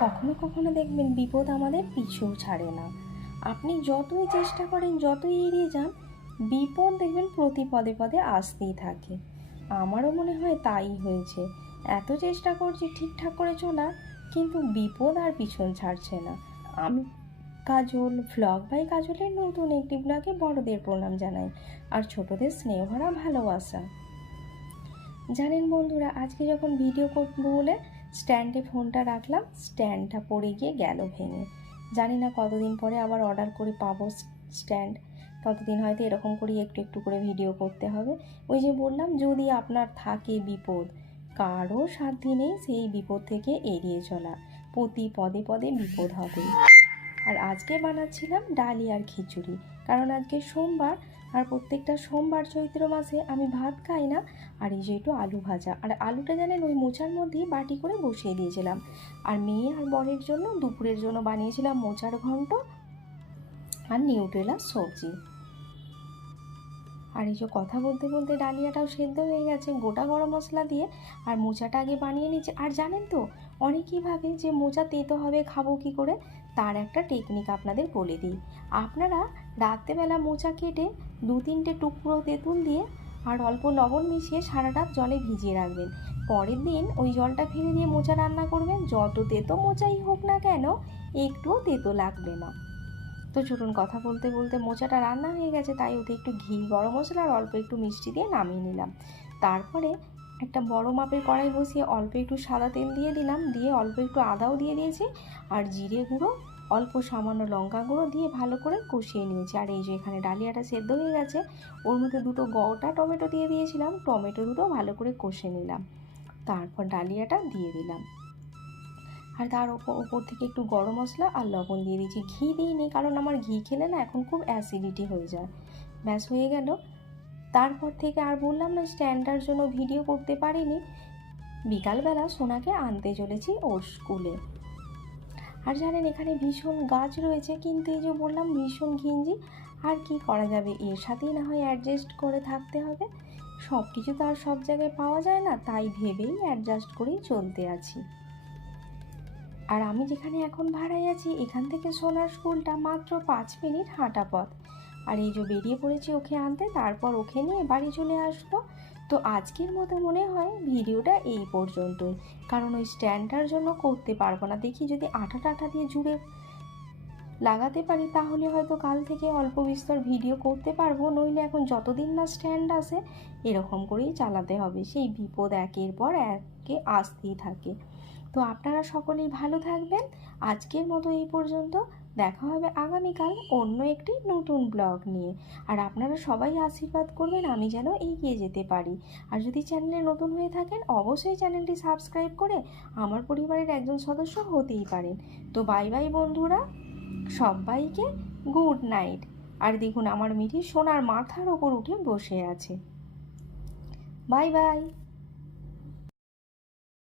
কখনো কখনো দেখবেন বিপদ আমাদের পিছু ছাড়ে না। আপনি যতই চেষ্টা করেন, যতই এড়িয়ে যান, বিপদ দেখবেন প্রতি পদে পদে আসতেই থাকে। আমারও মনে হয় তাই হয়েছে। এত চেষ্টা করছি ঠিকঠাক করে চলার কিন্তু বিপদ আর পিছন ছাড়ছে না। আমি কাজল ভ্লগ বাই কাজলের নতুন একটি ব্লগে বড়দের প্রণাম জানাই, আর ছোটদের স্নেহ ভরা ভালোবাসা। জানেন বন্ধুরা, আজকে যখন ভিডিও করব বলে স্ট্যান্ডে ফোনটা রাখলাম, স্ট্যান্ডটা পড়ে গিয়ে গেল ভেঙে। জানি না কতদিন পরে আবার অর্ডার করে পাবো স্ট্যান্ড। ততদিন হয়তো এরকম করে একটু একটু করে ভিডিও করতে হবে। ওই যে বললাম, যদি আপনার থাকে বিপদ, কারও সাধ্যি নেই সেই বিপদ থেকে এড়িয়ে চলা। প্রতি পদে পদে বিপদ হবে আর আজকে বানাচ্ছিলাম ডালি আর খিচুড়ি। কারণ আজকে সোমবার আর প্রত্যেকটা সোমবার চৈত্র মাসে আমি ভাত খাই না, আর এই যে একটু আলু ভাজা। আর আলুটা জানেন ওই মোচার মধ্যেই বাটি করে বসিয়ে দিয়েছিলাম। আর মেয়ে আর বরের জন্য দুপুরের জন্য বানিয়েছিলাম মোচার ঘন্ট আর নিউট্রেলার সবজি। আর এই যে কথা বলতে বলতে ডালিয়াটাও সেদ্ধ হয়ে গেছে গোটা গরম মশলা দিয়ে, আর মোচাটা আগে বানিয়ে নিচ্ছে আর জানেন তো, অনেকেই ভাবে যে মোচা তেতো হবে, খাব কি করে? তার একটা টেকনিক আপনাদের বলে দিই। আপনারা রাত্রেবেলা মোচা কেটে দু তিনটে টুকরো তেঁতুল দিয়ে আর অল্প লবণ মিশিয়ে সারা রাত জলে ভিজিয়ে রাখবেন। পরের দিন ওই জলটা ফেলে দিয়ে মোচা রান্না করবেন। যত তেতো মোচাই হোক না কেন, একটুও তেতো লাগবে না। তো চলুন কথা বলতে বলতে মোচাটা রান্না হয়ে গেছে, তাই ওতে একটু ঘি, গরম মশলা আর অল্প একটু মিষ্টি দিয়ে নামিয়ে নিলাম। তারপরে একটা বড় মাপের কড়াই বসিয়ে অল্প একটু সাদা তেল দিয়ে দিলাম, দিয়ে অল্প একটু আদাও দিয়ে দিয়েছি আর জিরে গুঁড়ো, অল্প সামান্য লঙ্কা গুঁড়ো দিয়ে ভালো করে কষিয়ে নিয়েছি। আর এই যে এখানে ডালিয়াটা সেদ্ধ হয়ে গেছে, ওর মধ্যে দুটো গোটা টমেটো দিয়ে দিয়েছিলাম, টমেটো দুটো ভালো করে কষে নিলাম। তারপর ডালিয়াটা দিয়ে দিলাম। আর তার ওপর ওপর থেকে একটু গরম মশলা আর লবণ দিয়ে দিয়েছি। ঘি দিইনি, কারণ আমার ঘি খেলে না এখন খুব অ্যাসিডিটি হয়ে যায়। ব্যাস হয়ে গেল। তারপর থেকে আর বললাম না স্ট্যান্ডার জন্য ভিডিও করতে পারিনি। বিকালবেলা সোনাকে আনতে চলেছি ওর স্কুলে। আর জানেন, এখানে ভীষণ গাছ রয়েছে, কিন্তু এই যে বললাম ভীষণ ঘিঞ্জি, আর কি করা যাবে? এর সাথেই না হয় অ্যাডজাস্ট করে থাকতে হবে। সব কিছু তো আর সব জায়গায় পাওয়া যায় না, তাই ভেবেই অ্যাডজাস্ট করেই চলতে আছি। আর আমি যেখানে এখন ভাড়ায় আছি, এখান থেকে সোনার স্কুলটা মাত্র পাঁচ মিনিট হাঁটা পথ। আর এই যে বেরিয়ে পড়েছি ওকে আনতে, তারপর ওকে নিয়ে বাড়ি চলে আসব। তো আজকের মতো মনে হয় ভিডিওটা এই পর্যন্তই। কারণ ওই স্ট্যান্ডটার জন্য করতে পারব না। দেখি যদি আঠা টাটা দিয়ে জুড়ে লাগাতে পারি, তাহলে হয়তো কাল থেকে অল্প বিস্তর ভিডিও করতে পারব। নইলে এখন যতদিন না স্ট্যান্ড আসে এরকম করেই চালাতে হবে। সেই বিপদ একের পর একে আসতেই থাকে। তো আপনারা সকলেই ভালো থাকবেন। আজকের মতো এই পর্যন্ত। দেখা হবে আগামীকাল অন্য একটি নতুন ব্লগ নিয়ে। আর আপনারা সবাই আশীর্বাদ করবেন, আমি যেন এগিয়ে যেতে পারি। আর যদি চ্যানেলে নতুন হয়ে থাকেন, অবশ্যই চ্যানেলটি সাবস্ক্রাইব করে আমার পরিবারের একজন সদস্য হতেই পারেন। তো বাই বাই বন্ধুরা, সবাইকে গুড নাইট। আর দেখুন, আমার মিঠি সোনার মাথার ওপর উঠে বসে আছে। Bye bye.